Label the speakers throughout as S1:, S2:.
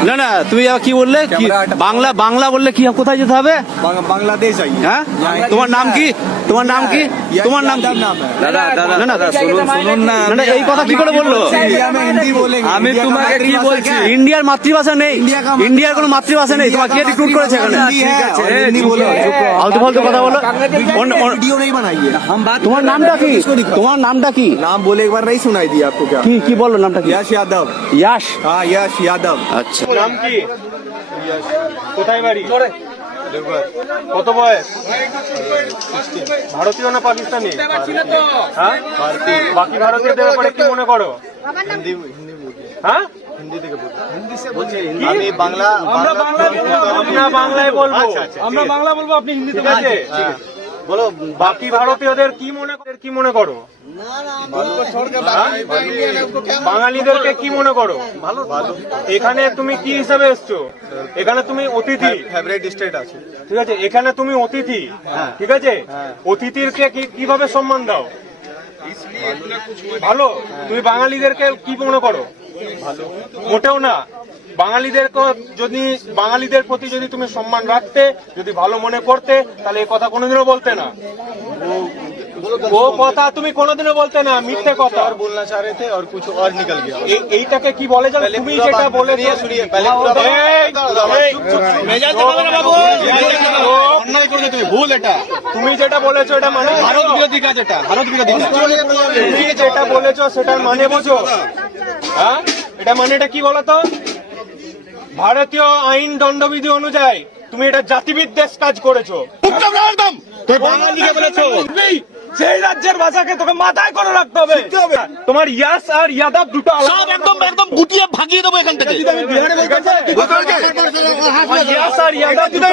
S1: না না তুমি আবার কি বললে কি
S2: ক্যামেরা একটা-
S1: বাংলা বাংলা বললে কি কোথায় যেতে হবে
S2: बांग- बांग्लादेश आइए
S1: হ্যাঁ তোমার নাম কি তোমার নাম কি তোমার নাম কি
S2: नाम है
S3: দাদা দাদা
S1: না, না,
S3: দাদা শুনুন শুনুন না
S1: না, না, এই কথা কি করে বললো
S2: इंडिया में हिंदी बोलेंगे
S3: আমি
S2: इंडिया का
S3: তোমাকে কি
S2: मातृभाषा
S3: বলছি?
S2: क्या है?
S1: ইন্ডিয়ার মাতৃভাষা নেই
S2: इंडिया का मातृ-
S1: ইন্ডিয়ার কোনো মাতৃভাষা নেই
S2: इंडिया
S1: তোমাকে
S2: का
S1: কে রিক্রুট করেছে এখানে
S2: मातृभाषा हिंदी है और हिंदी बोलो
S1: ফালতু ফালতু কথা বলো অন্য- অন্য-
S2: वीडियो नहीं बनाइए
S3: हम बात
S1: তোমার নামটা কি তোমার নামটা কি
S2: नाम बोले एक बार नहीं सुनाई दिया आपको क्या
S1: কি কি বললো নামটা কি
S2: यश यादव
S1: ইয়াশ
S2: हाँ यश यादव
S1: আচ্ছা
S4: নাম কি? কোথায় বাড়ি? কত বয়স? ভারতীয় না পাকিস্তানি? হ্যাঁ? বাকি ভারতীয়দের ব্যাপারে কি মনে করো? হ্যাঁ? আমরা বাংলা আমরা বাংলায় বলব। আমরা বাংলা বলব আপনি হিন্দিতে ঠিক আছে। বলো বাকি ভারতীয়দের কি মনে কর কি মনে করো? হ্যাঁ? বাঙালিদেরকে কি মনে করো? এখানে তুমি কি হিসাবে এসছো? এখানে তুমি অতিথি।
S2: স্টেট আছে।
S4: ঠিক আছে এখানে তুমি অতিথি। ঠিক আছে? অতিথিরকে কি- কীভাবে সম্মান দাও? ভালো? তুমি বাঙালিদেরকে কি মনে করো? মোটেও না। বাঙালিদের যদি বাঙালিদের প্রতি যদি তুমি সম্মান রাখতে যদি ভালো মনে করতে তাহলে এই কথা কোনোদিনও বলতে না। ও কথা তুমি কোনোদিনও বলতে না মিথ্যে কথা।
S2: আর বলনা চাহ রহে থে আর কিছু আর নিকল
S4: গয়া। এইটাকে কি বলে জানো? তুমি যেটা বলে
S2: দিয়ে শুনিয়ে পহলে পুরো মেজাজ দেখাবে না বাবু অন্যায় করছ তুমি ভুল এটা।
S4: তুমি যেটা বলেছ এটা মানে
S2: ভারত বিরোধী কাজ এটা ভারত বিরোধী কাজ।
S4: তুমি যেটা বলেছ সেটার মানে বুঝো। হ্যাঁ? এটা মানে এটা কি বলো তো ভারতীয় আইন দণ্ডবিধি অনুযায়ী তুমি এটা জাতিবিদ্বেষ কাজ করেছ। বাঙালিকে বলেছ। সেই রাজ্যের ভাষাকে তোকে মাথায় করে রাখতে হবে। তোমার ইয়াস আর ইয়াদব দুটো সব একদম একদম গুটিয়ে ভাগিয়ে দেবো এখান থেকে। আমি বিহারে বলতে ইয়াস আর ইয়াদব দুটো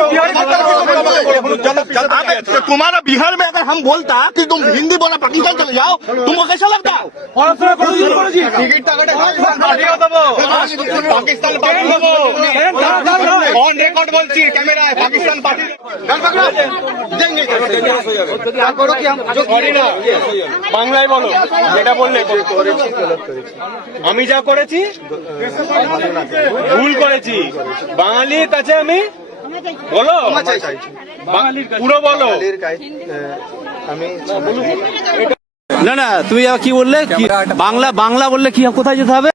S5: तो तुम्हारा बिहार में अगर हम बोलता कि तुम हिंदी बोला पाकिस्तान चले जाओ तुमको कैसा लगता
S4: পড়াশোনা করেছি করেছি পাঠিয়ে দেবো
S2: পাকিস্তান পাঠিয়ে দেবো অন রেকর্ড বলছি ক্যামেরায় পাকিস্তান পাঠিয়ে
S4: সরি না বাংলায় বলো যেটা বললে আমি যা করেছি ভুল করেছি বাঙালির কাছে আমি বলো। পুরো বলো।
S1: না না তুমি আবার কি বললে? বাংলা বাংলা বললে কি কোথায় যেতে হবে?